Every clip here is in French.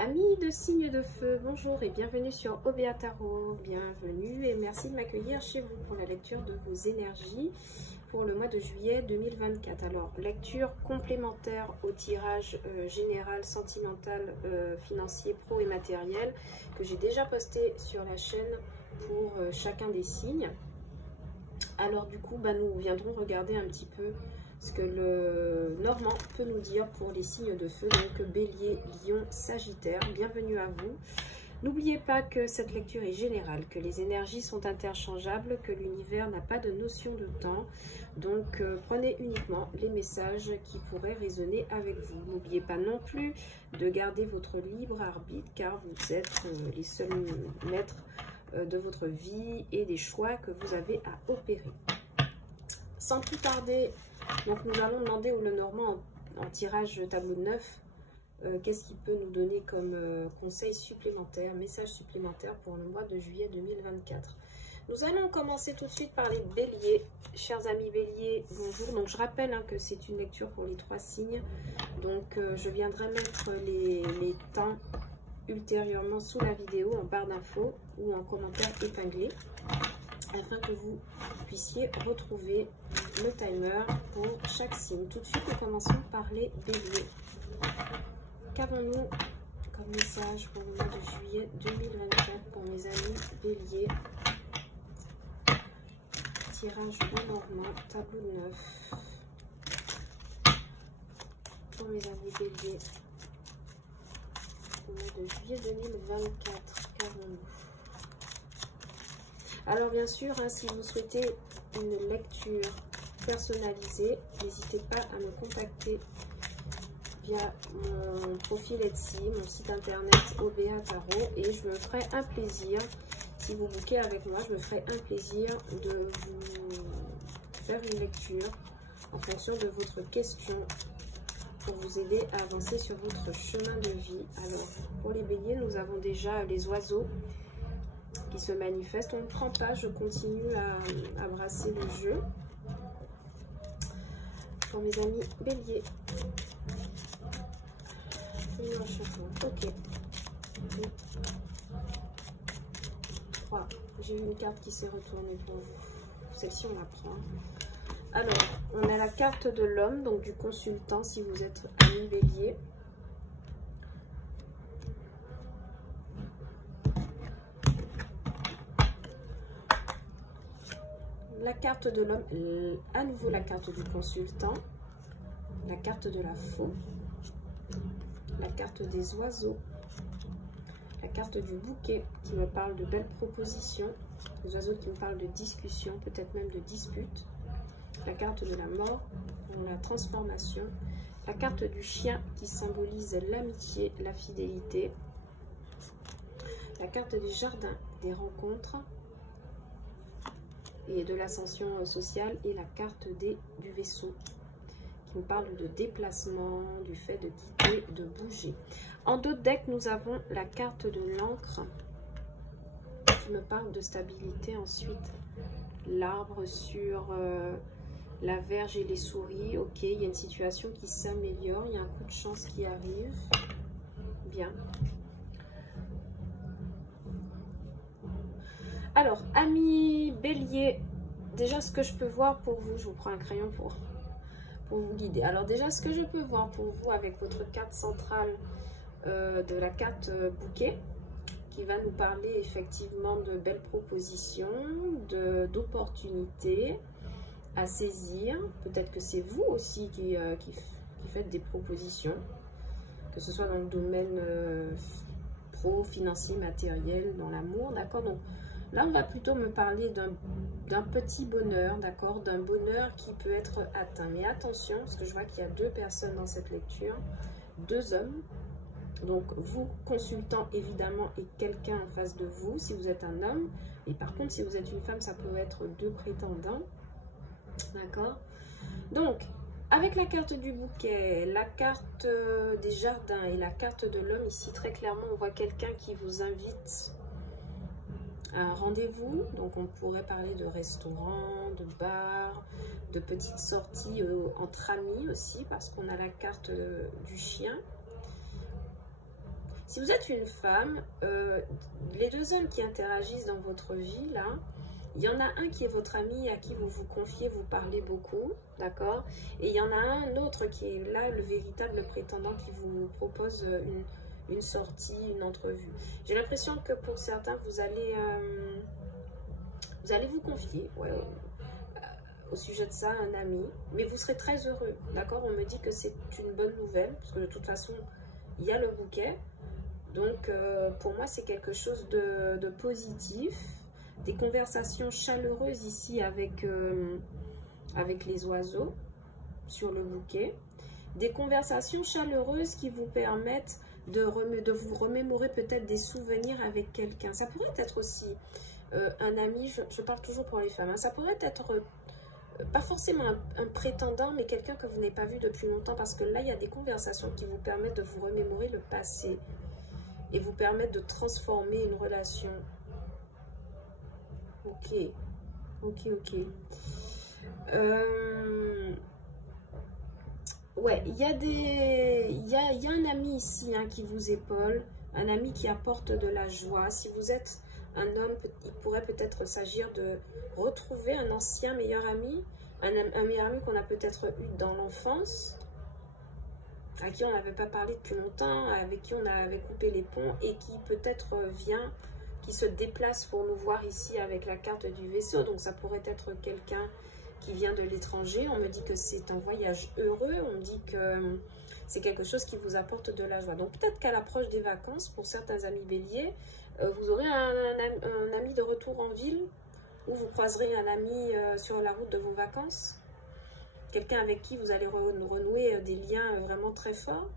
Amis de signes de feu, bonjour et bienvenue sur Obéa Tarot. Bienvenue et merci de m'accueillir chez vous pour la lecture de vos énergies pour le mois de juillet 2024. Alors, lecture complémentaire au tirage général, sentimental, financier, pro et matériel que j'ai déjà posté sur la chaîne pour chacun des signes. Alors du coup, nous viendrons regarder un petit peu ce que le Normand peut nous dire pour les signes de feu, donc Bélier, Lion, Sagittaire. Bienvenue à vous. N'oubliez pas que cette lecture est générale, que les énergies sont interchangeables, que l'univers n'a pas de notion de temps. Donc prenez uniquement les messages qui pourraient résonner avec vous. N'oubliez pas non plus de garder votre libre arbitre, car vous êtes les seuls maîtres de votre vie et des choix que vous avez à opérer. Sans plus tarder, donc nous allons demander au Lenormand en tirage tableau 9 qu'est-ce qu'il peut nous donner comme conseil supplémentaire, message supplémentaire pour le mois de juillet 2024. Nous allons commencer tout de suite par les béliers. Chers amis béliers, bonjour. Donc je rappelle que c'est une lecture pour les 3 signes. Donc je viendrai mettre les temps ultérieurement sous la vidéo en barre d'infos ou en commentaire épinglé afin que vous puissiez retrouver le timer pour chaque signe. Tout de suite, nous commençons par les béliers. Qu'avons-nous comme message pour le mois de juillet 2024 pour mes amis béliers? Tirage Lenormand, tableau 9. Pour mes amis béliers, au mois de juillet 2024, qu'avons-nous? Alors bien sûr, si vous souhaitez une lecture personnalisée, n'hésitez pas à me contacter via mon profil Etsy, mon site internet Obéa Tarot, et je me ferai un plaisir, si vous bookez avec moi, je me ferai un plaisir de vous faire une lecture en fonction de votre question pour vous aider à avancer sur votre chemin de vie. Alors pour les béliers, nous avons déjà les oiseaux qui se manifestent. On ne prend pas, je continue à brasser le jeu. Pour mes amis béliers, ok. 3. J'ai eu une carte qui s'est retournée pour vous. Celle-ci, on la prend. Alors, on a la carte de l'homme, donc du consultant, si vous êtes ami bélier. La carte de l'homme, à nouveau la carte du consultant, la carte de la faux, la carte des oiseaux, la carte du bouquet qui me parle de belles propositions, les oiseaux qui me parlent de discussion, peut-être même de dispute, la carte de la mort, la transformation, la carte du chien qui symbolise l'amitié, la fidélité, la carte des jardins, des rencontres et de l'ascension sociale, et la carte du vaisseau qui me parle de déplacement, du fait de quitter, de bouger. En dos de deck, nous avons la carte de l'encre qui me parle de stabilité. Ensuite, l'arbre sur la verge et les souris. Ok, il y a une situation qui s'améliore, il y a un coup de chance qui arrive. Bien. Alors, amis bélier, déjà ce que je peux voir pour vous, je vous prends un crayon pour vous guider. Alors déjà, ce que je peux voir pour vous avec votre carte centrale de la carte bouquet, qui va nous parler effectivement de belles propositions, d'opportunités à saisir. Peut-être que c'est vous aussi qui faites des propositions, que ce soit dans le domaine pro, financier, matériel, dans l'amour, d'accord? Donc là, on va plutôt me parler d'un petit bonheur, d'accord? D'un bonheur qui peut être atteint. Mais attention, parce que je vois qu'il y a 2 personnes dans cette lecture, 2 hommes. Donc, vous, consultant, évidemment, et quelqu'un en face de vous, si vous êtes un homme. Et par contre, si vous êtes une femme, ça peut être 2 prétendants. D'accord? Donc, avec la carte du bouquet, la carte des jardins et la carte de l'homme, ici, très clairement, on voit quelqu'un qui vous invite un rendez-vous. Donc on pourrait parler de restaurant, de bar, de petites sorties entre amis aussi, parce qu'on a la carte du chien. Si vous êtes une femme, les deux hommes qui interagissent dans votre vie, là, il y en a un qui est votre ami, à qui vous vous confiez, vous parlez beaucoup, d'accord? Et il y en a un autre qui est là, le véritable prétendant qui vous propose une sortie, une entrevue. J'ai l'impression que pour certains, vous allez vous confier, ouais, au sujet de ça, un ami, mais vous serez très heureux, d'accord? On me dit que c'est une bonne nouvelle, parce que de toute façon, il y a le bouquet. Donc, pour moi, c'est quelque chose de positif. Des conversations chaleureuses ici avec les oiseaux sur le bouquet. Des conversations chaleureuses qui vous permettent de vous remémorer peut-être des souvenirs avec quelqu'un. Ça pourrait être aussi un ami, je parle toujours pour les femmes, hein, ça pourrait être pas forcément un prétendant, mais quelqu'un que vous n'avez pas vu depuis longtemps, parce que là, il y a des conversations qui vous permettent de vous remémorer le passé et vous permettent de transformer une relation. Ok, ok. Ouais, il y a un ami ici, hein, qui vous épaule, un ami qui apporte de la joie. Si vous êtes un homme, il pourrait peut-être s'agir de retrouver un ancien meilleur ami, un meilleur ami qu'on a peut-être eu dans l'enfance, à qui on n'avait pas parlé depuis longtemps, avec qui on avait coupé les ponts et qui peut-être vient, qui se déplace pour nous voir ici avec la carte du vaisseau. Donc ça pourrait être quelqu'un qui vient de l'étranger. On me dit que c'est un voyage heureux, on me dit que c'est quelque chose qui vous apporte de la joie. Donc peut-être qu'à l'approche des vacances, pour certains amis béliers, vous aurez un ami de retour en ville, ou vous croiserez un ami sur la route de vos vacances. Quelqu'un avec qui vous allez renouer des liens vraiment très forts.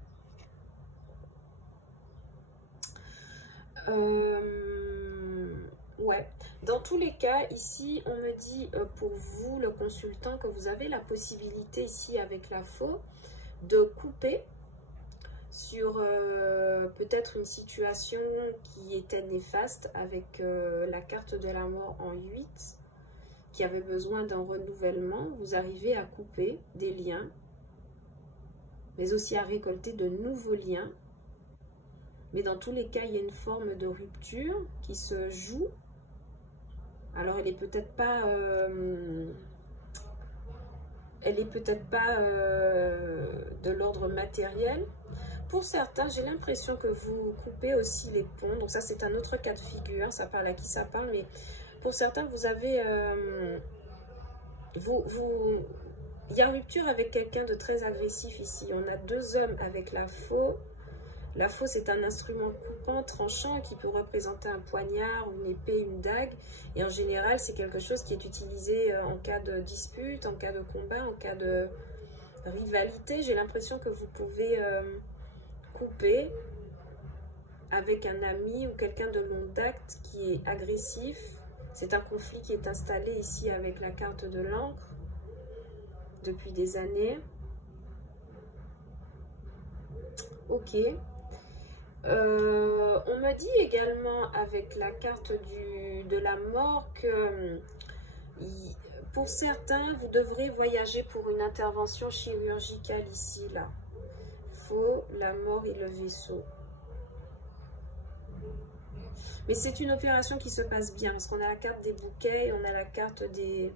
Ouais. Dans tous les cas, ici, on me dit pour vous, le consultant, que vous avez la possibilité ici avec la faux de couper sur peut-être une situation qui était néfaste avec la carte de la mort en 8, qui avait besoin d'un renouvellement. Vous arrivez à couper des liens, mais aussi à récolter de nouveaux liens. Mais dans tous les cas, il y a une forme de rupture qui se joue. Alors, elle est peut-être pas... de l'ordre matériel. Pour certains, j'ai l'impression que vous coupez aussi les ponts. Donc ça, c'est un autre cas de figure. Ça parle à qui ça parle. Mais pour certains, vous avez... il y a rupture avec quelqu'un de très agressif ici. On a deux hommes avec la faux. La faux, c'est un instrument coupant, tranchant, qui peut représenter un poignard, une épée, une dague. Et en général, c'est quelque chose qui est utilisé en cas de dispute, en cas de combat, en cas de rivalité. J'ai l'impression que vous pouvez couper avec un ami ou quelqu'un de longue date qui est agressif. C'est un conflit qui est installé ici avec la carte de l'encre depuis des années. Ok. On me dit également avec la carte de la mort que pour certains, vous devrez voyager pour une intervention chirurgicale ici, là. Faux, la mort et le vaisseau. Mais c'est une opération qui se passe bien, parce qu'on a la carte des bouquets, on a la carte des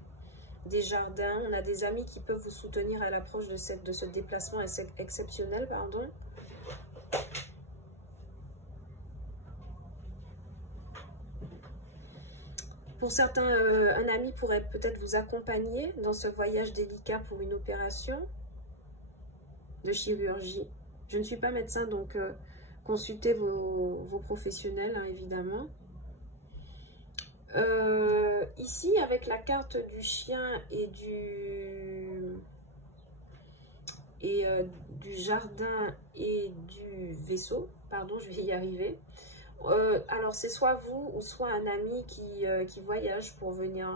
jardins, on a des amis qui peuvent vous soutenir à l'approche de ce déplacement exceptionnel, pardon. Pour certains, un ami pourrait peut-être vous accompagner dans ce voyage délicat pour une opération de chirurgie. Je ne suis pas médecin, donc consultez vos professionnels, hein, évidemment. Ici, avec la carte du chien et du jardin et du vaisseau, pardon, je vais y arriver. Alors c'est soit vous ou soit un ami qui voyage pour venir,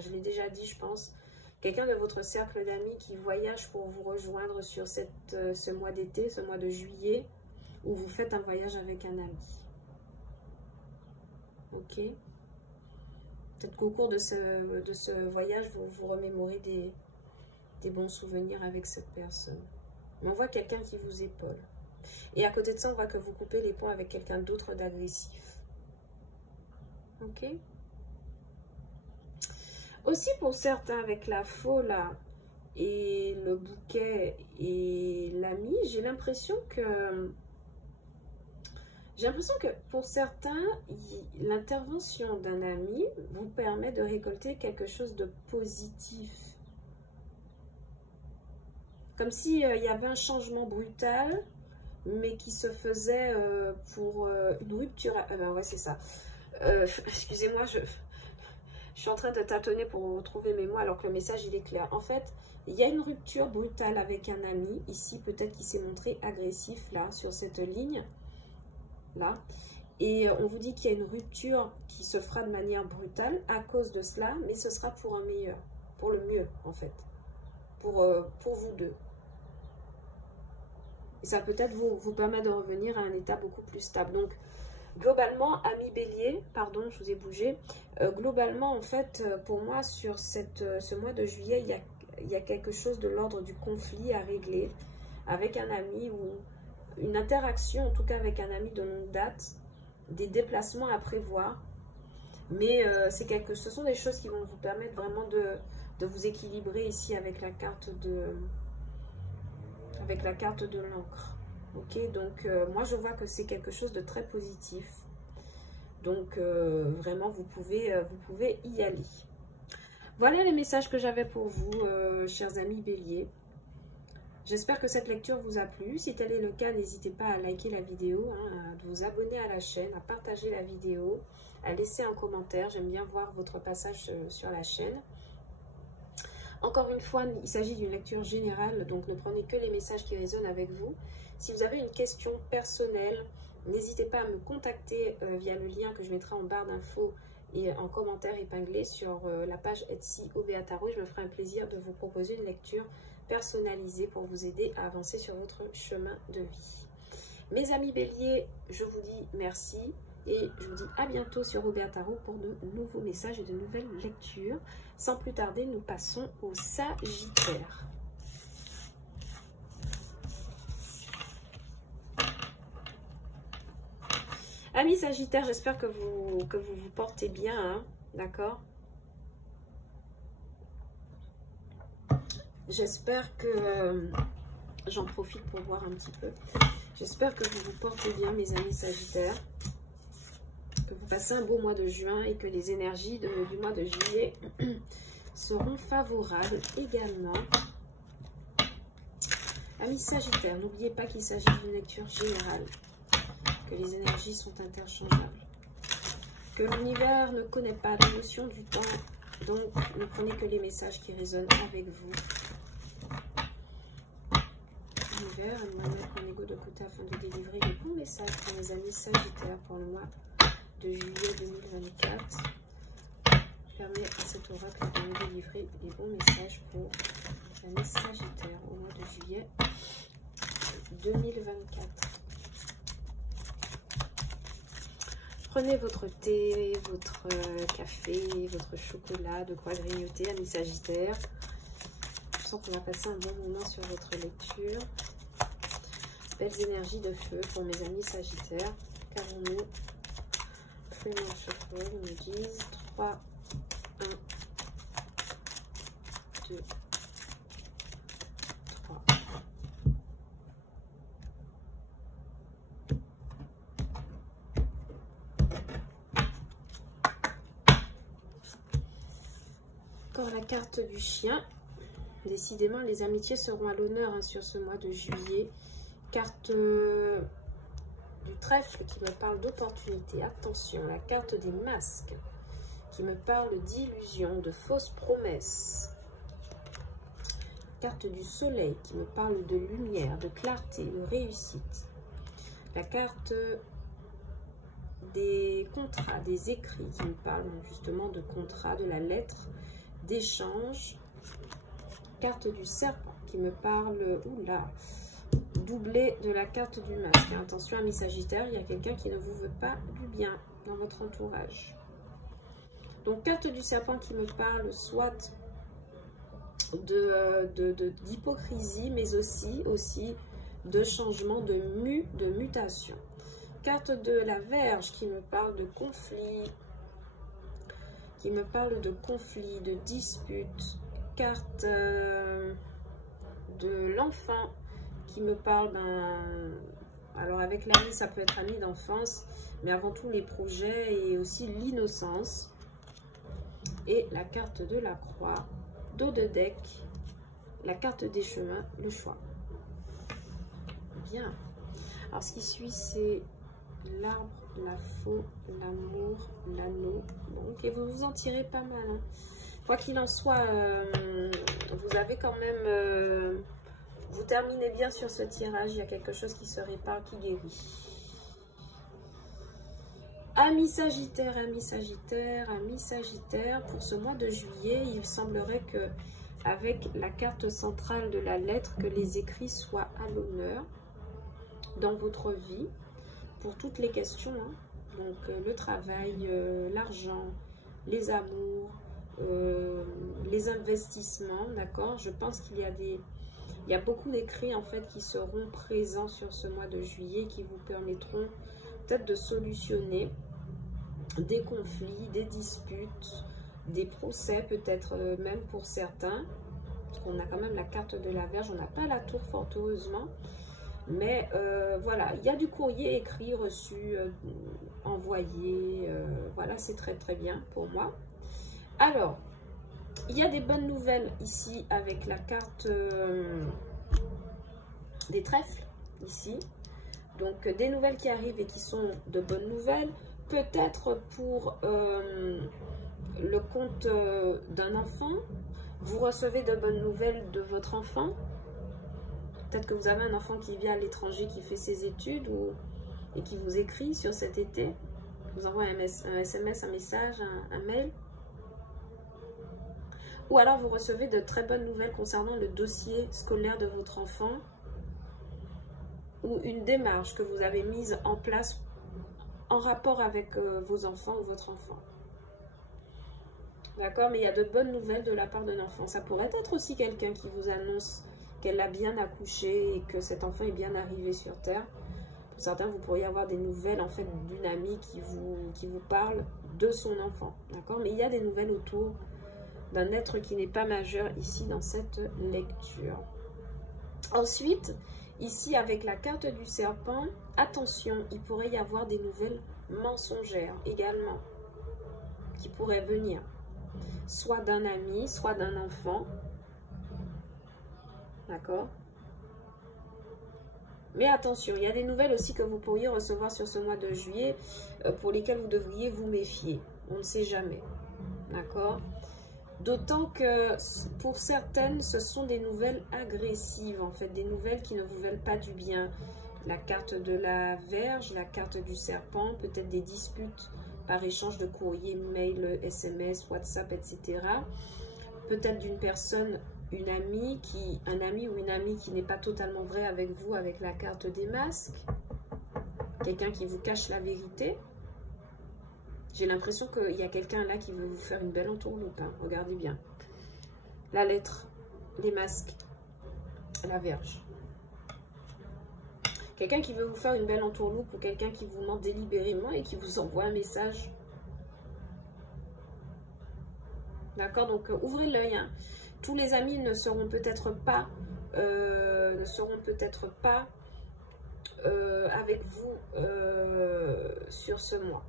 je l'ai déjà dit je pense, quelqu'un de votre cercle d'amis qui voyage pour vous rejoindre sur ce mois d'été, ce mois de juillet, où vous faites un voyage avec un ami. Ok. Peut-être qu'au cours de ce voyage, vous vous remémorez des bons souvenirs avec cette personne. Mais on voit quelqu'un qui vous épaule. Et à côté de ça, on voit que vous coupez les ponts avec quelqu'un d'autre d'agressif. Ok? Aussi pour certains, avec la faux là, et le bouquet et l'ami, j'ai l'impression que pour certains, l'intervention d'un ami vous permet de récolter quelque chose de positif. Comme s'il y avait un changement brutal, mais qui se faisait pour une rupture. Ben ouais, c'est ça. Excusez-moi, je suis en train de tâtonner pour trouver mes mots alors que le message il est clair. En fait, il y a une rupture brutale avec un ami. Ici, peut-être qu'il s'est montré agressif là, sur cette ligne. Là. Et on vous dit qu'il y a une rupture qui se fera de manière brutale à cause de cela, mais ce sera pour un meilleur, pour le mieux en fait, pour vous deux. Et ça peut-être vous permet de revenir à un état beaucoup plus stable. Donc, globalement, ami bélier, pardon, je vous ai bougé. Globalement, en fait, pour moi, sur ce mois de juillet, il y a quelque chose de l'ordre du conflit à régler avec un ami ou une interaction, en tout cas avec un ami de longue date, des déplacements à prévoir. Mais ce sont des choses qui vont vous permettre vraiment de vous équilibrer ici avec la carte de l'encre. Ok, donc moi je vois que c'est quelque chose de très positif. Donc vraiment vous pouvez y aller. Voilà les messages que j'avais pour vous, chers amis béliers. J'espère que cette lecture vous a plu. Si tel est le cas, n'hésitez pas à liker la vidéo, hein, à vous abonner à la chaîne, à partager la vidéo, à laisser un commentaire. J'aime bien voir votre passage sur la chaîne. Encore une fois, il s'agit d'une lecture générale, donc ne prenez que les messages qui résonnent avec vous. Si vous avez une question personnelle, n'hésitez pas à me contacter via le lien que je mettrai en barre d'infos et en commentaire épinglé sur la page Etsy Obéa Tarot. Je me ferai un plaisir de vous proposer une lecture personnalisée pour vous aider à avancer sur votre chemin de vie. Mes amis béliers, je vous dis merci. Et je vous dis à bientôt sur Obéa Tarot pour de nouveaux messages et de nouvelles lectures. Sans plus tarder, nous passons au Sagittaire. Amis Sagittaires, j'espère que vous vous portez bien, hein, d'accord? J'espère que... j'en profite pour voir un petit peu. J'espère que vous vous portez bien, mes amis Sagittaires. Que vous passez un beau mois de juin et que les énergies du mois de juillet seront favorables également. Amis Sagittaires, n'oubliez pas qu'il s'agit d'une lecture générale, que les énergies sont interchangeables, que l'univers ne connaît pas la notion du temps, donc ne prenez que les messages qui résonnent avec vous. L'univers, moi mettre mon ego de côté afin de délivrer les bons messages pour mes amis Sagittaires pour le mois de juillet 2024. Permet à cet oracle de me délivrer les bons messages pour l'année Sagittaire au mois de juillet 2024. Prenez votre thé, votre café, votre chocolat, de quoi grignoter, amis Sagittaire. Je sens qu'on va passer un bon moment sur votre lecture. Belles énergies de feu pour mes amis Sagittaires. Qu'avons-nous? Mon chevaux nous disent 3, 1, 2, 3. Encore la carte du chien. Décidément, les amitiés seront à l'honneur, hein, sur ce mois de juillet. Carte du trèfle qui me parle d'opportunité. Attention, la carte des masques qui me parle d'illusions, de fausses promesses. Carte du soleil qui me parle de lumière, de clarté, de réussite. La carte des contrats, des écrits qui me parlent justement de contrats, de la lettre, d'échange. Carte du serpent qui me parle, oula, doublé de la carte du masque. Attention, amis Sagittaire, il y a quelqu'un qui ne vous veut pas du bien dans votre entourage. Donc, carte du serpent qui me parle soit d'hypocrisie, mais aussi de changement, de mutation. Carte de la Vierge qui me parle de conflit, de dispute. Carte de l'enfant qui me parle alors avec l'ami, ça peut être ami d'enfance, mais avant tout les projets et aussi l'innocence. Et la carte de la croix, dos de deck, la carte des chemins, le choix. Bien. Alors ce qui suit, c'est l'arbre, la faux, l'amour, l'anneau. Donc, et vous vous en tirez pas mal. Hein. Quoi qu'il en soit, vous avez quand même... vous terminez bien sur ce tirage. Il y a quelque chose qui se répare, qui guérit. Amis Sagittaire, pour ce mois de juillet, il semblerait que avec la carte centrale de la lettre, que les écrits soient à l'honneur dans votre vie, pour toutes les questions, hein. Donc le travail, l'argent, les amours, les investissements, d'accord. Je pense qu'il y a beaucoup d'écrits en fait qui seront présents sur ce mois de juillet, qui vous permettront peut-être de solutionner des conflits, des disputes, des procès peut-être même pour certains. Parce qu'on a quand même la carte de la Vierge, on n'a pas la tour fort heureusement. Mais voilà, il y a du courrier écrit, reçu, envoyé. Voilà, c'est très très bien pour moi. Alors, il y a des bonnes nouvelles ici avec la carte des trèfles, ici. Donc, des nouvelles qui arrivent et qui sont de bonnes nouvelles. Peut-être pour le compte d'un enfant. Vous recevez de bonnes nouvelles de votre enfant. Peut-être que vous avez un enfant qui vient à l'étranger, qui fait ses études et qui vous écrit sur cet été. Vous envoie un SMS, un message, un mail. Ou alors vous recevez de très bonnes nouvelles concernant le dossier scolaire de votre enfant. Ou une démarche que vous avez mise en place en rapport avec vos enfants ou votre enfant. D'accord? Mais il y a de bonnes nouvelles de la part d'un enfant. Ça pourrait être aussi quelqu'un qui vous annonce qu'elle a bien accouché et que cet enfant est bien arrivé sur Terre. Pour certains, vous pourriez avoir des nouvelles en fait d'une amie qui vous parle de son enfant. D'accord? Mais il y a des nouvelles autour d'un être qui n'est pas majeur ici dans cette lecture. Ensuite, ici avec la carte du serpent, attention, il pourrait y avoir des nouvelles mensongères également qui pourraient venir. Soit d'un ami, soit d'un enfant. D'accord? Mais attention, il y a des nouvelles aussi que vous pourriez recevoir sur ce mois de juillet pour lesquelles vous devriez vous méfier. On ne sait jamais. D'accord? D'autant que pour certaines, ce sont des nouvelles agressives, en fait, des nouvelles qui ne vous veulent pas du bien. La carte de la Vierge, la carte du serpent, peut-être des disputes par échange de courrier, mail, SMS, WhatsApp, etc. Peut-être d'une personne, un ami ou une amie qui n'est pas totalement vrai avec vous, avec la carte des masques. Quelqu'un qui vous cache la vérité. J'ai l'impression qu'il y a quelqu'un là qui veut vous faire une belle entourloupe. Hein. Regardez bien. La lettre, les masques, la Vierge. Quelqu'un qui veut vous faire une belle entourloupe ou quelqu'un qui vous ment délibérément et qui vous envoie un message. D'accord? Donc, ouvrez l'œil. Hein. Tous les amis ne seront peut-être pas, avec vous sur ce mois.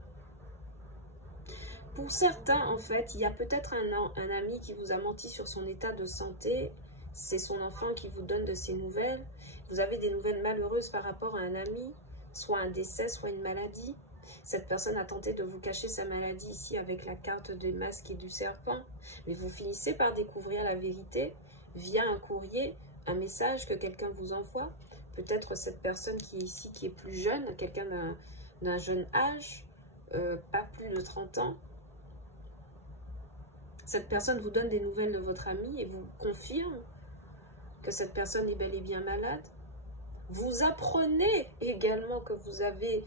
Pour certains, en fait, il y a peut-être un ami qui vous a menti sur son état de santé. C'est son enfant qui vous donne de ses nouvelles. Vous avez des nouvelles malheureuses par rapport à un ami, soit un décès, soit une maladie. Cette personne a tenté de vous cacher sa maladie ici avec la carte des masques et du serpent. Mais vous finissez par découvrir la vérité via un courrier, un message que quelqu'un vous envoie. Peut-être cette personne qui est ici, qui est plus jeune, quelqu'un d'un jeune âge, pas plus de 30 ans. Cette personne vous donne des nouvelles de votre ami et vous confirme que cette personne est bel et bien malade. Vous apprenez également que vous avez...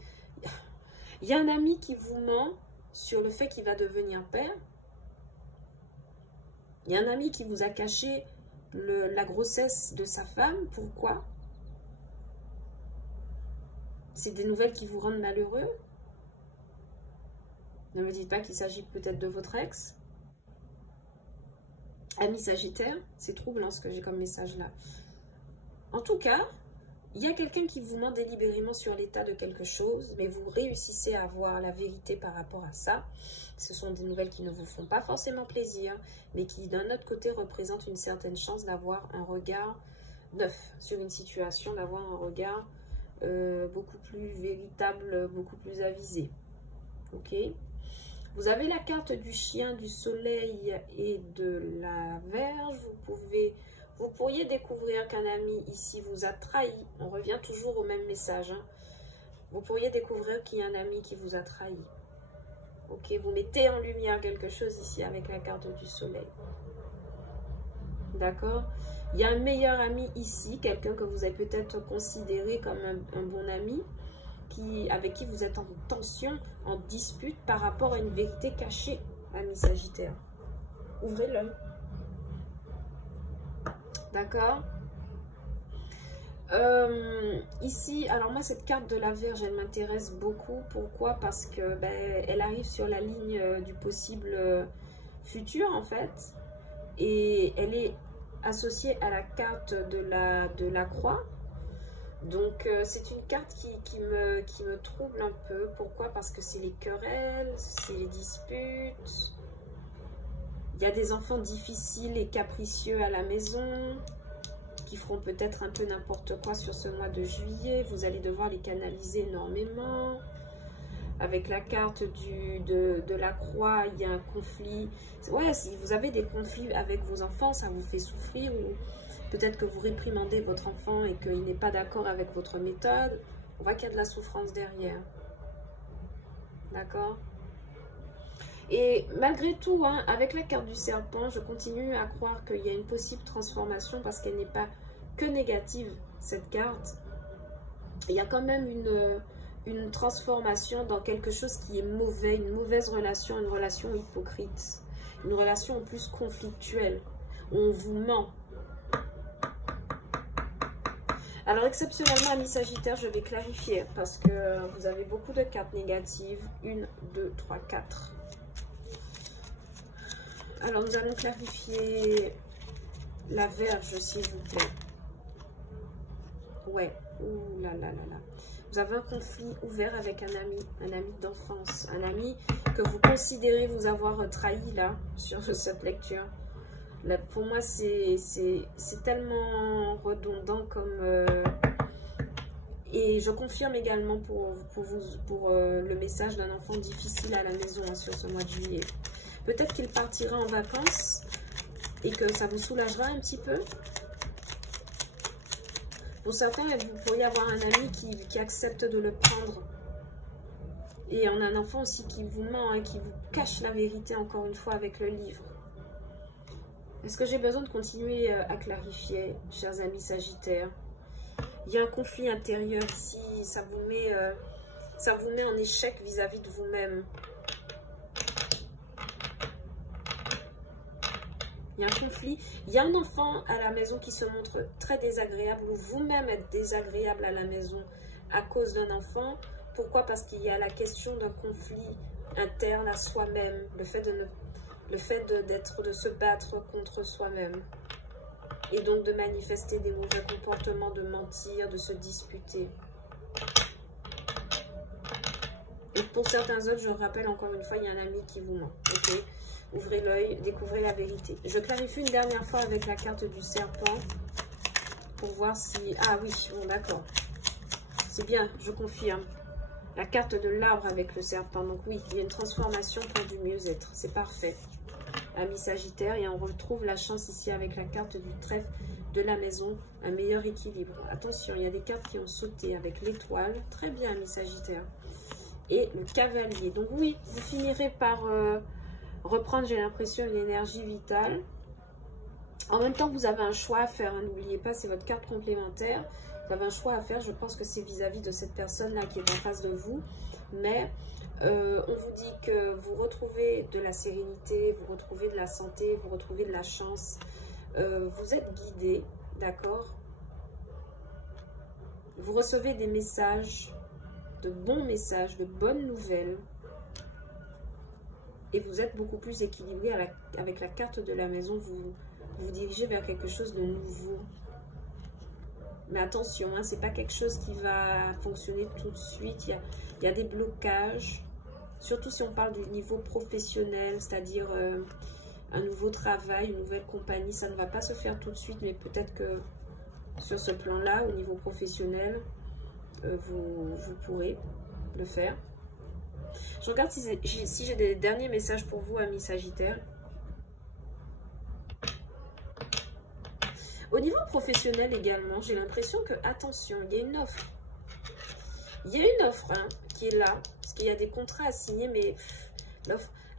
Il y a un ami qui vous ment sur le fait qu'il va devenir père. Il y a un ami qui vous a caché la grossesse de sa femme. Pourquoi? c'est des nouvelles qui vous rendent malheureux. Ne me dites pas qu'il s'agit peut-être de votre ex. Ami Sagittaire, c'est troublant ce que j'ai comme message là. En tout cas, il y a quelqu'un qui vous ment délibérément sur l'état de quelque chose, mais vous réussissez à avoir la vérité par rapport à ça. Ce sont des nouvelles qui ne vous font pas forcément plaisir, mais qui d'un autre côté représentent une certaine chance d'avoir un regard neuf sur une situation, d'avoir un regard beaucoup plus véritable, beaucoup plus avisé. Ok? Vous avez la carte du chien, du soleil et de la Vierge. Vous pourriez découvrir qu'un ami ici vous a trahi. On revient toujours au même message. Hein. Vous pourriez découvrir qu'il y a un ami qui vous a trahi. Ok, vous mettez en lumière quelque chose ici avec la carte du soleil. D'accord? Il y a un meilleur ami ici, quelqu'un que vous avez peut-être considéré comme un bon ami, avec qui vous êtes en tension, en dispute par rapport à une vérité cachée, ami Sagittaire. Ouvrez l'œil. D'accord? Ici, alors moi cette carte de la Vierge, elle m'intéresse beaucoup. Pourquoi? Parce que elle arrive sur la ligne du possible futur en fait. Et elle est associée à la carte de la croix. Donc c'est une carte qui me trouble un peu. Pourquoi? Parce que c'est les querelles, c'est les disputes. Il y a des enfants difficiles et capricieux à la maison qui feront peut-être un peu n'importe quoi sur ce mois de juillet. Vous allez devoir les canaliser énormément. Avec la carte de la croix, il y a un conflit. Ouais, si vous avez des conflits avec vos enfants, ça vous fait souffrir. Ou peut-être que vous réprimandez votre enfant et qu'il n'est pas d'accord avec votre méthode. On voit qu'il y a de la souffrance derrière. D'accord? Et malgré tout, hein, avec la carte du serpent, je continue à croire qu'il y a une possible transformation parce qu'elle n'est pas que négative, cette carte. Il y a quand même une transformation dans quelque chose qui est mauvais, une mauvaise relation, une relation hypocrite, une relation en plus conflictuelle, où on vous ment. Alors exceptionnellement, ami Sagittaire, je vais clarifier parce que vous avez beaucoup de cartes négatives. 1, 2, 3, 4. Alors, nous allons clarifier la Vierge, s'il vous plaît. Ouais. Ouh là là là là. Vous avez un conflit ouvert avec un ami d'enfance. Un ami que vous considérez vous avoir trahi, là, sur cette lecture. Là, pour moi, c'est tellement redondant comme... Et je confirme également pour le message d'un enfant difficile à la maison hein, sur ce mois de juillet. Peut-être qu'il partira en vacances et que ça vous soulagera un petit peu. Pour certains, vous pourriez avoir un ami qui accepte de le prendre. Et on a un enfant aussi qui vous ment, hein, qui vous cache la vérité encore une fois avec le livre. Est-ce que j'ai besoin de continuer à clarifier, chers amis Sagittaires? Il y a un conflit intérieur ici, ça vous met en échec vis-à-vis de vous-même. Il y a un conflit, il y a un enfant à la maison qui se montre très désagréable ou vous-même êtes désagréable à la maison à cause d'un enfant. Pourquoi? Parce qu'il y a la question d'un conflit interne à soi-même, le fait de se battre contre soi-même et donc de manifester des mauvais comportements, de mentir, de se disputer. Et pour certains autres, je rappelle encore une fois, il y a un ami qui vous ment. Ok? Ouvrez l'œil, découvrez la vérité. Je clarifie une dernière fois avec la carte du serpent pour voir si... Ah oui, bon d'accord. C'est bien, je confirme. La carte de l'arbre avec le serpent. Donc oui, il y a une transformation pour du mieux-être. C'est parfait. Ami Sagittaire. Et on retrouve la chance ici avec la carte du trèfle de la maison. Un meilleur équilibre. Attention, il y a des cartes qui ont sauté avec l'étoile. Très bien, ami Sagittaire. Et le cavalier. Donc oui, vous finirez par... reprendre, j'ai l'impression, une énergie vitale. En même temps, vous avez un choix à faire. Hein, n'oubliez pas, c'est votre carte complémentaire. Vous avez un choix à faire. Je pense que c'est vis-à-vis de cette personne-là qui est en face de vous. Mais on vous dit que vous retrouvez de la sérénité, vous retrouvez de la santé, vous retrouvez de la chance. Vous êtes guidé, d'accord? Vous recevez des messages de bons messages, de bonnes nouvelles. Et vous êtes beaucoup plus équilibré avec la carte de la maison. Vous vous dirigez vers quelque chose de nouveau. Mais attention, hein, c'est pas quelque chose qui va fonctionner tout de suite. Il y a des blocages. Surtout si on parle du niveau professionnel, c'est-à-dire un nouveau travail, une nouvelle compagnie. Ça ne va pas se faire tout de suite, mais peut-être que sur ce plan-là, au niveau professionnel, vous pourrez le faire. Je regarde si j'ai des derniers messages pour vous, amis Sagittaires. Au niveau professionnel également, j'ai l'impression que, attention, il y a une offre. Il y a une offre hein, qui est là, parce qu'il y a des contrats à signer, mais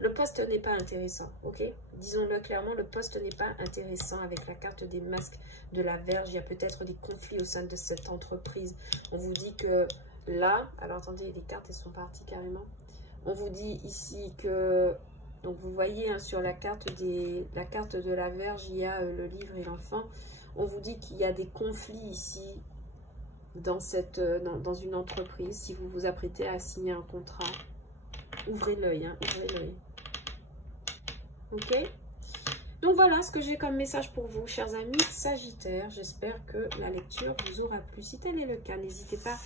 le poste n'est pas intéressant, ok? Disons-le clairement, le poste n'est pas intéressant avec la carte des masques de la Vierge. Il y a peut-être des conflits au sein de cette entreprise. On vous dit que là, alors attendez, les cartes elles sont parties carrément. On vous dit ici que, donc vous voyez hein, sur la carte de la Vierge, il y a le livre et l'enfant. On vous dit qu'il y a des conflits ici dans une entreprise. Si vous vous apprêtez à signer un contrat, ouvrez l'œil, hein, ouvrez l'œil. Ok? Donc voilà ce que j'ai comme message pour vous, chers amis Sagittaires. J'espère que la lecture vous aura plu. Si tel est le cas, n'hésitez pas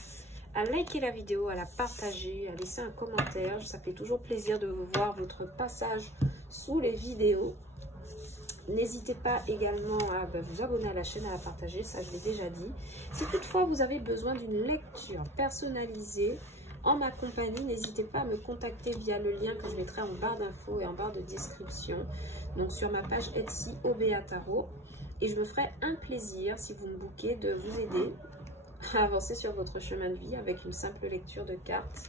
à liker la vidéo, à la partager, à laisser un commentaire. Ça fait toujours plaisir de voir votre passage sous les vidéos. N'hésitez pas également à vous abonner à la chaîne, à la partager, ça je l'ai déjà dit. Si toutefois vous avez besoin d'une lecture personnalisée en ma compagnie, n'hésitez pas à me contacter via le lien que je mettrai en barre d'infos et en barre de description. Donc sur ma page Etsy Obéa Tarot. Et je me ferai un plaisir, si vous me bookez, de vous aider à avancer sur votre chemin de vie avec une simple lecture de cartes.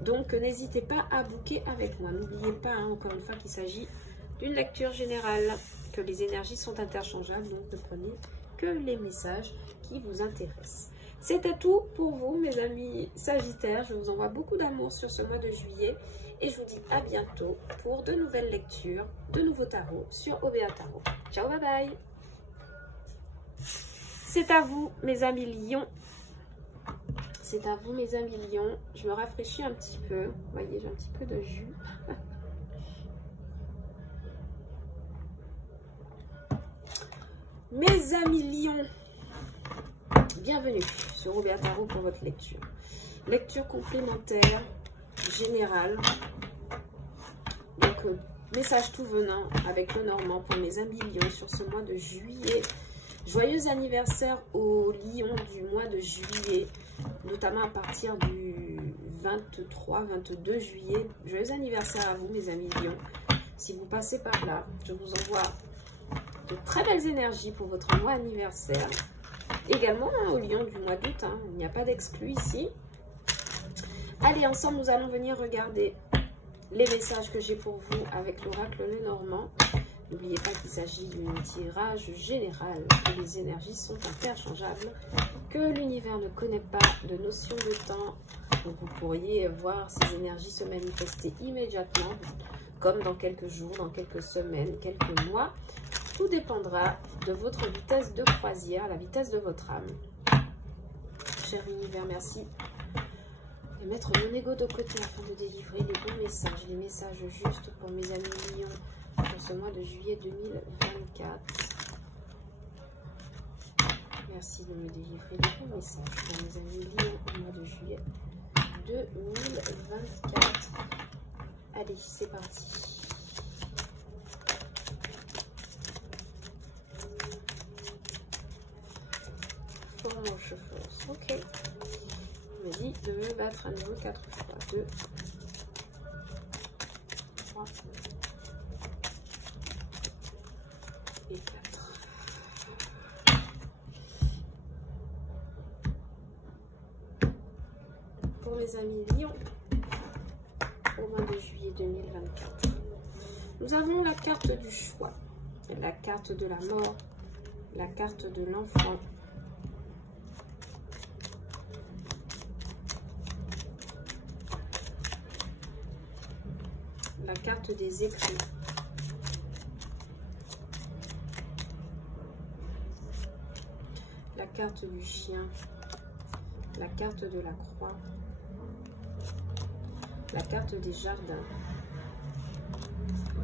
Donc n'hésitez pas à booker avec moi. N'oubliez pas, hein, encore une fois, qu'il s'agit d'une lecture générale, que les énergies sont interchangeables, donc ne prenez que les messages qui vous intéressent. C'était tout pour vous, mes amis Sagittaires. Je vous envoie beaucoup d'amour sur ce mois de juillet et je vous dis à bientôt pour de nouvelles lectures, de nouveaux tarots sur Obéa Tarot. Ciao, bye bye. C'est à vous, mes amis lions. C'est à vous, mes amis lions. Je me rafraîchis un petit peu. Vous voyez, j'ai un petit peu de jus. Mes amis lions, bienvenue sur Obéa Tarot pour votre lecture. Lecture complémentaire, générale. Donc, message tout venant avec le Normand pour mes amis lions sur ce mois de juillet. Joyeux anniversaire aux lions du mois de juillet, notamment à partir du 23-22 juillet. Joyeux anniversaire à vous, mes amis lions. Si vous passez par là, je vous envoie de très belles énergies pour votre mois anniversaire. Également hein, aux lions du mois d'août, hein, il n'y a pas d'exclus ici. Allez, ensemble, nous allons venir regarder les messages que j'ai pour vous avec l'oracle Lenormand. N'oubliez pas qu'il s'agit d'un tirage général, que les énergies sont interchangeables, que l'univers ne connaît pas de notion de temps. Donc vous pourriez voir ces énergies se manifester immédiatement, comme dans quelques jours, dans quelques semaines, quelques mois. Tout dépendra de votre vitesse de croisière, la vitesse de votre âme. Cher univers, merci de mettre mon ego de côté afin de délivrer les bons messages, les messages justes pour mes amis lions pour ce mois de juillet 2024. Merci de me délivrer les bons messages pour mes amis lions au mois de juillet 2024. Allez, c'est parti. Manche force, ok. Il me dit de me battre à nouveau 4 fois. 2, 3 et 4. Pour mes amis lions, au mois de juillet 2024, nous avons la carte du choix, la carte de la mort, la carte de l'enfant, la carte des écrits, la carte du chien, la carte de la croix, La carte des jardins.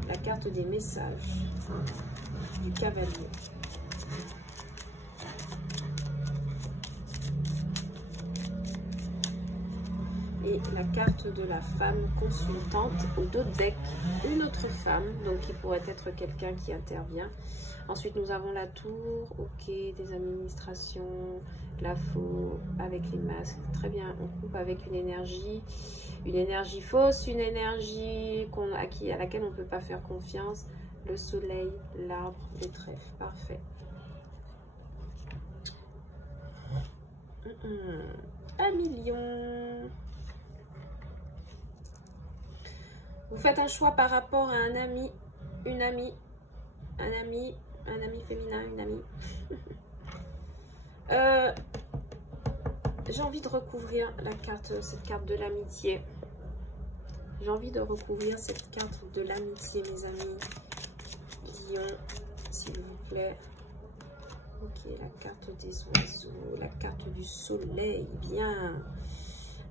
La carte des messages. Du cavalier. Et la carte de la femme consultante au dos de deck, une autre femme, donc qui pourrait être quelqu'un qui intervient. Ensuite, nous avons la tour, ok, des administrations, la faux avec les masques, très bien, on coupe avec une énergie fausse, une énergie à laquelle on ne peut pas faire confiance, le soleil, l'arbre, les trèfles, parfait. 1 million. Vous faites un choix par rapport à un ami, une amie, un ami féminin, une amie. J'ai envie de recouvrir cette carte de l'amitié. J'ai envie de recouvrir cette carte de l'amitié, mes amis. Lion, s'il vous plaît. Ok, la carte des oiseaux, la carte du soleil, bien.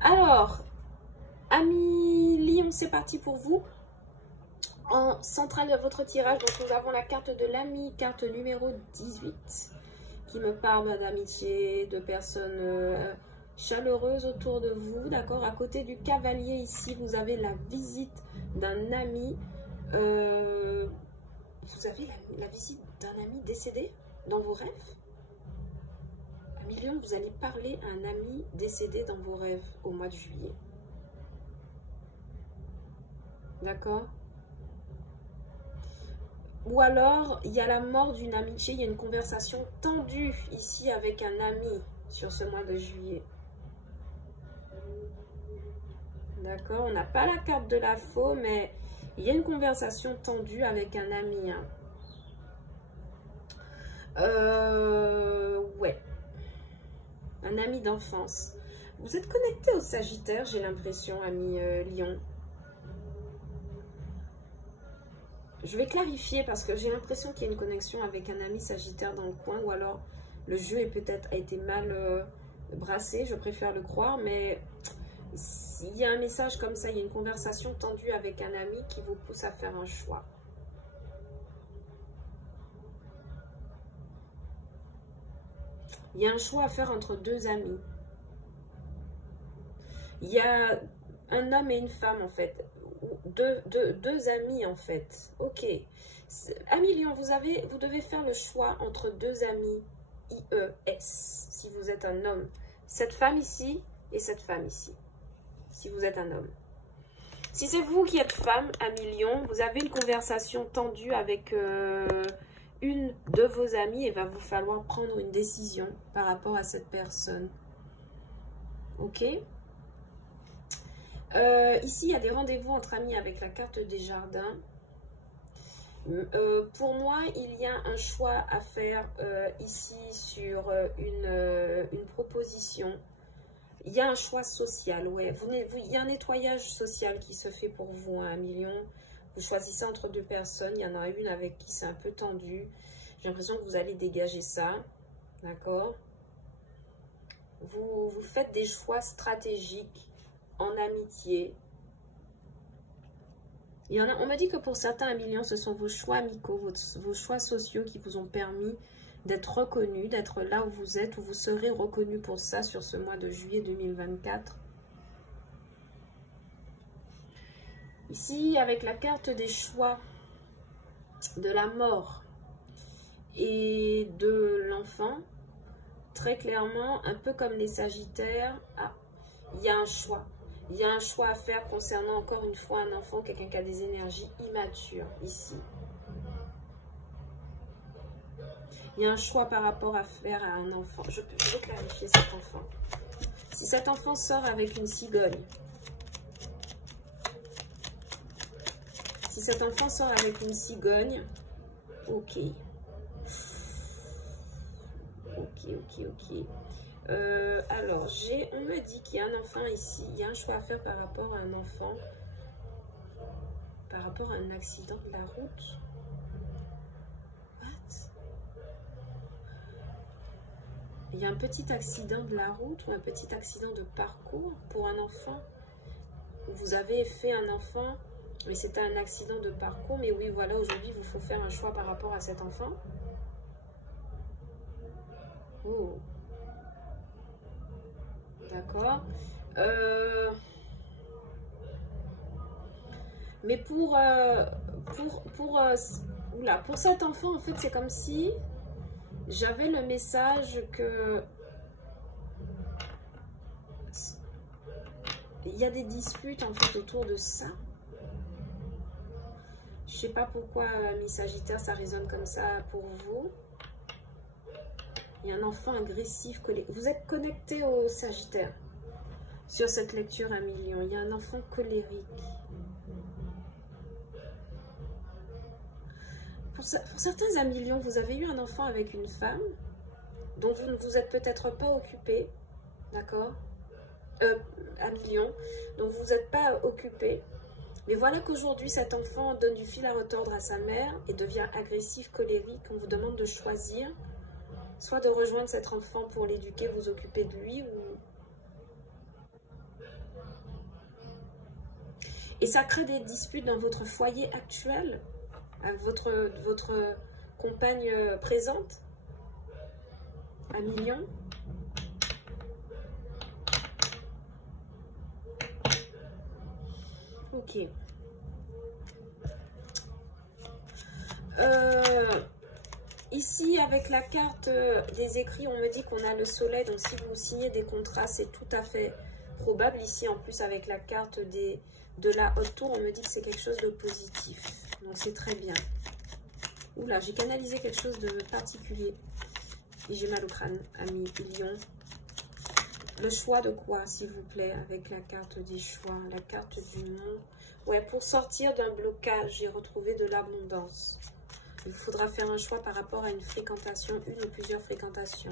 Alors, amis Lion, c'est parti pour vous. En centrale de votre tirage, donc nous avons la carte de l'ami, carte numéro 18, qui me parle d'amitié, de personnes chaleureuses autour de vous, d'accord. À côté du cavalier, ici, vous avez la visite d'un ami. Vous avez la visite d'un ami décédé dans vos rêves. Ami Lion, vous allez parler à un ami décédé dans vos rêves au mois de juillet. D'accord? Ou alors, il y a la mort d'une amitié, il y a une conversation tendue ici avec un ami sur ce mois de juillet. D'accord? On n'a pas la carte de la faux, mais il y a une conversation tendue avec un ami. Hein. Ouais. Un ami d'enfance. Vous êtes connecté au Sagittaire, j'ai l'impression, ami Lion. Je vais clarifier parce que j'ai l'impression qu'il y a une connexion avec un ami Sagittaire dans le coin, ou alors le jeu a été mal brassé, je préfère le croire, mais s'il y a un message comme ça, il y a une conversation tendue avec un ami qui vous pousse à faire un choix. Il y a un choix à faire entre deux amis. Il y a un homme et une femme en fait. Deux amis en fait. Ok. Ami Lion, vous devez faire le choix entre deux amis. IES. Si vous êtes un homme. Cette femme ici et cette femme ici. Si vous êtes un homme. Si c'est vous qui êtes femme, ami Lion, vous avez une conversation tendue avec une de vos amies et va vous falloir prendre une décision par rapport à cette personne. Ok? Ici, il y a des rendez-vous entre amis avec la carte des jardins. Pour moi, il y a un choix à faire ici sur une proposition. Il y a un choix social, ouais. Il y a un nettoyage social qui se fait pour vous, hein, 1 million. Vous choisissez entre deux personnes. Il y en a une avec qui c'est un peu tendu. J'ai l'impression que vous allez dégager ça. D'accord? Vous faites des choix stratégiques en amitié. Il y en a, on me dit que pour certains, 1 million, ce sont vos choix amicaux, vos choix sociaux qui vous ont permis d'être reconnus, d'être là où vous êtes, où vous serez reconnus pour ça sur ce mois de juillet 2024. Ici, avec la carte des choix, de la mort et de l'enfant, très clairement, un peu comme les Sagittaires, il y a un choix. Il y a un choix à faire concernant encore une fois un enfant, quelqu'un qui a des énergies immatures ici. Il y a un choix par rapport à faire à un enfant. Je veux clarifier cet enfant. Si cet enfant sort avec une cigogne, si cet enfant sort avec une cigogne, ok. Ok. Alors, on me dit qu'il y a un enfant ici. Il y a un choix à faire par rapport à un enfant. Par rapport à un accident de la route. Il y a un petit accident de la route ou un petit accident de parcours pour un enfant. vous avez fait un enfant, mais c'était un accident de parcours. Mais oui, voilà, aujourd'hui, il vous faut faire un choix par rapport à cet enfant. Oh. D'accord. Mais pour cet enfant, en fait, c'est comme si j'avais le message que il y a des disputes en fait autour de ça. Je sais pas pourquoi, mi Sagittaire, ça résonne comme ça pour vous. Il y a un enfant agressif. Vous êtes connecté au Sagittaire sur cette lecture à million. Il y a un enfant colérique. Pour certains à million, vous avez eu un enfant avec une femme dont vous ne vous êtes peut-être pas occupé. D'accord, à million. Donc vous n'êtes pas occupé. Mais voilà qu'aujourd'hui, cet enfant donne du fil à retordre à sa mère et devient agressif, colérique. On vous demande de choisir, soit de rejoindre cet enfant pour l'éduquer, vous occuper de lui, ou... Et ça crée des disputes dans votre foyer actuel, avec votre compagne présente, à million. Ok. Ici, avec la carte des écrits, on me dit qu'on a le soleil. Donc, si vous signez des contrats, c'est tout à fait probable. Ici, en plus, avec la carte de la haute tour, on me dit que c'est quelque chose de positif. Donc, c'est très bien. Oula, j'ai canalisé quelque chose de particulier. Et j'ai mal au crâne, ami Lion. Le choix de quoi, s'il vous plaît, avec la carte des choix, la carte du monde. Ouais, pour sortir d'un blocage, j'ai retrouvé de l'abondance. Il vous faudra faire un choix par rapport à une fréquentation, une ou plusieurs fréquentations.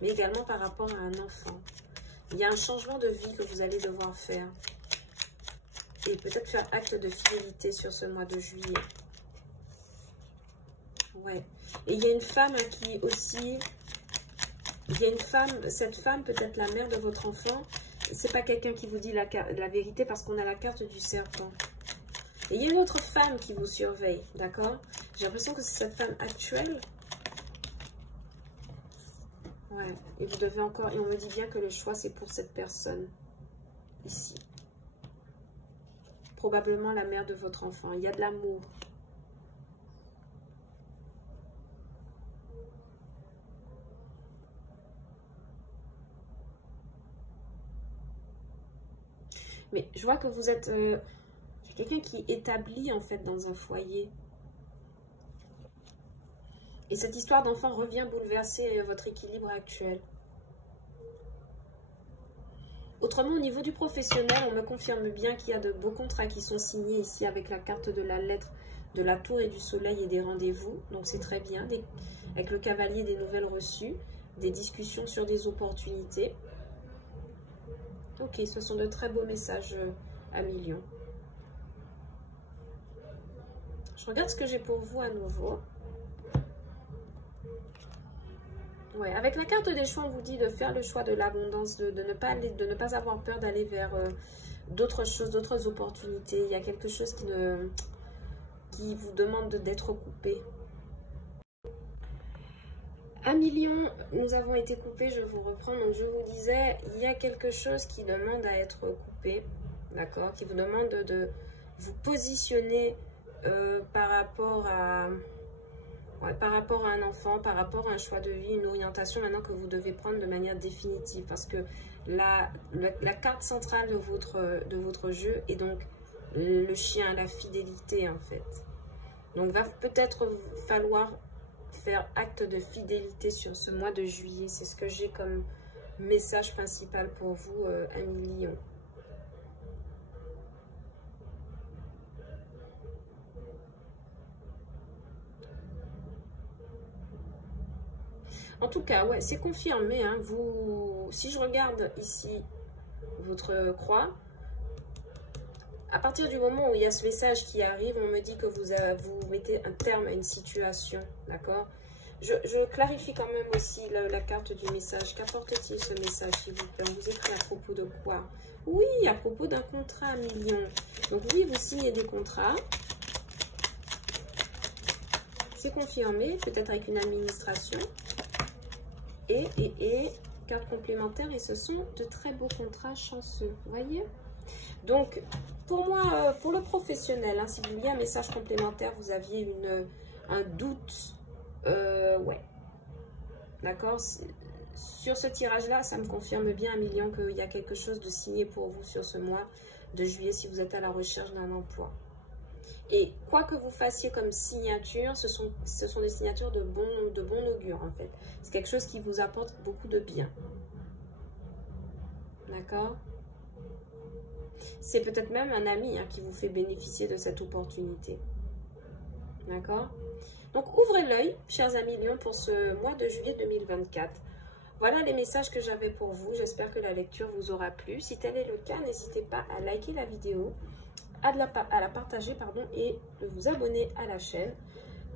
Mais également par rapport à un enfant. Il y a un changement de vie que vous allez devoir faire. Et peut-être faire acte de fidélité sur ce mois de juillet. Ouais. Et il y a une femme qui aussi... Il y a une femme, cette femme peut être la mère de votre enfant. C'est pas quelqu'un qui vous dit la vérité parce qu'on a la carte du serpent. Et il y a une autre femme qui vous surveille, d'accord? J'ai l'impression que c'est cette femme actuelle. Ouais, et vous devez encore... Et on me dit bien que le choix, c'est pour cette personne. Ici. Probablement la mère de votre enfant. Il y a de l'amour. Mais je vois que vous êtes... quelqu'un qui établit en fait dans un foyer. Et cette histoire d'enfant revient bouleverser votre équilibre actuel. Autrement, au niveau du professionnel, on me confirme bien qu'il y a de beaux contrats qui sont signés ici avec la carte de la lettre, de la tour et du soleil et des rendez-vous. Donc c'est très bien. Avec le cavalier, des nouvelles reçues, des discussions sur des opportunités. Ok, ce sont de très beaux messages à million. Je regarde ce que j'ai pour vous à nouveau. Ouais, avec la carte des choix, on vous dit de faire le choix de l'abondance, de ne pas avoir peur d'aller vers d'autres choses, d'autres opportunités. Il y a quelque chose qui vous demande d'être coupé. À million, nous avons été coupés, je vous reprends. Donc je vous disais, il y a quelque chose qui demande à être coupé, d'accord, qui vous demande de vous positionner par rapport à un enfant, par rapport à un choix de vie, une orientation maintenant que vous devez prendre de manière définitive. Parce que la carte centrale de votre jeu est donc le chien, la fidélité en fait. Donc va peut-être falloir faire acte de fidélité sur ce mois de juillet. C'est ce que j'ai comme message principal pour vous, ami Lion. En tout cas, ouais, c'est confirmé. Hein, si je regarde ici votre croix, à partir du moment où il y a ce message qui arrive, on me dit que vous mettez un terme à une situation, d'accord? Je clarifie quand même aussi la carte du message. Qu'apporte-t-il ce message, s'il vous plaît? On vous écrit à propos de quoi? Oui, à propos d'un contrat à million. Donc oui, vous signez des contrats. C'est confirmé, peut-être avec une administration. Et carte complémentaire, et ce sont de très beaux contrats chanceux. Vous voyez? Donc, pour moi, pour le professionnel, hein, si vous vouliez un message complémentaire, vous aviez un doute. Ouais. D'accord? Sur ce tirage-là, ça me confirme bien un million qu'il y a quelque chose de signé pour vous sur ce mois de juillet si vous êtes à la recherche d'un emploi. Et quoi que vous fassiez comme signature, ce sont des signatures de bon augure en fait. C'est quelque chose qui vous apporte beaucoup de bien. D'accord? C'est peut-être même un ami hein, qui vous fait bénéficier de cette opportunité. D'accord? Donc ouvrez l'œil, chers amis Lion, pour ce mois de juillet 2024. Voilà les messages que j'avais pour vous. J'espère que la lecture vous aura plu. Si tel est le cas, n'hésitez pas à liker la vidéo, à la partager et de vous abonner à la chaîne.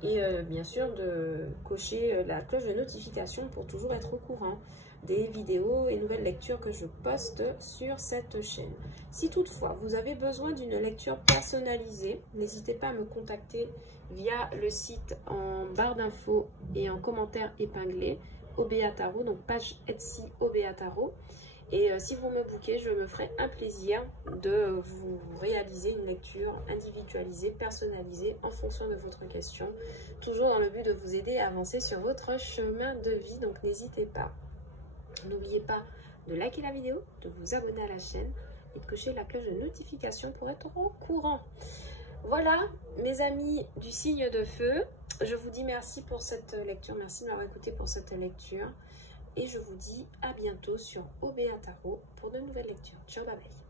Et bien sûr de cocher la cloche de notification pour toujours être au courant des vidéos et nouvelles lectures que je poste sur cette chaîne. Si toutefois vous avez besoin d'une lecture personnalisée, n'hésitez pas à me contacter via le site en barre d'infos et en commentaire épinglé OBA Tarot, donc page Etsy OBA Tarot. Et si vous me bookez, je me ferai un plaisir de vous réaliser une lecture individualisée, personnalisée en fonction de votre question, toujours dans le but de vous aider à avancer sur votre chemin de vie. Donc n'hésitez pas. N'oubliez pas de liker la vidéo, de vous abonner à la chaîne et de cocher la cloche de notification pour être au courant. Voilà, mes amis du signe de feu, je vous dis merci pour cette lecture, merci de m'avoir écouté pour cette lecture. Et je vous dis à bientôt sur OBA Tarot pour de nouvelles lectures. Ciao, bye bye.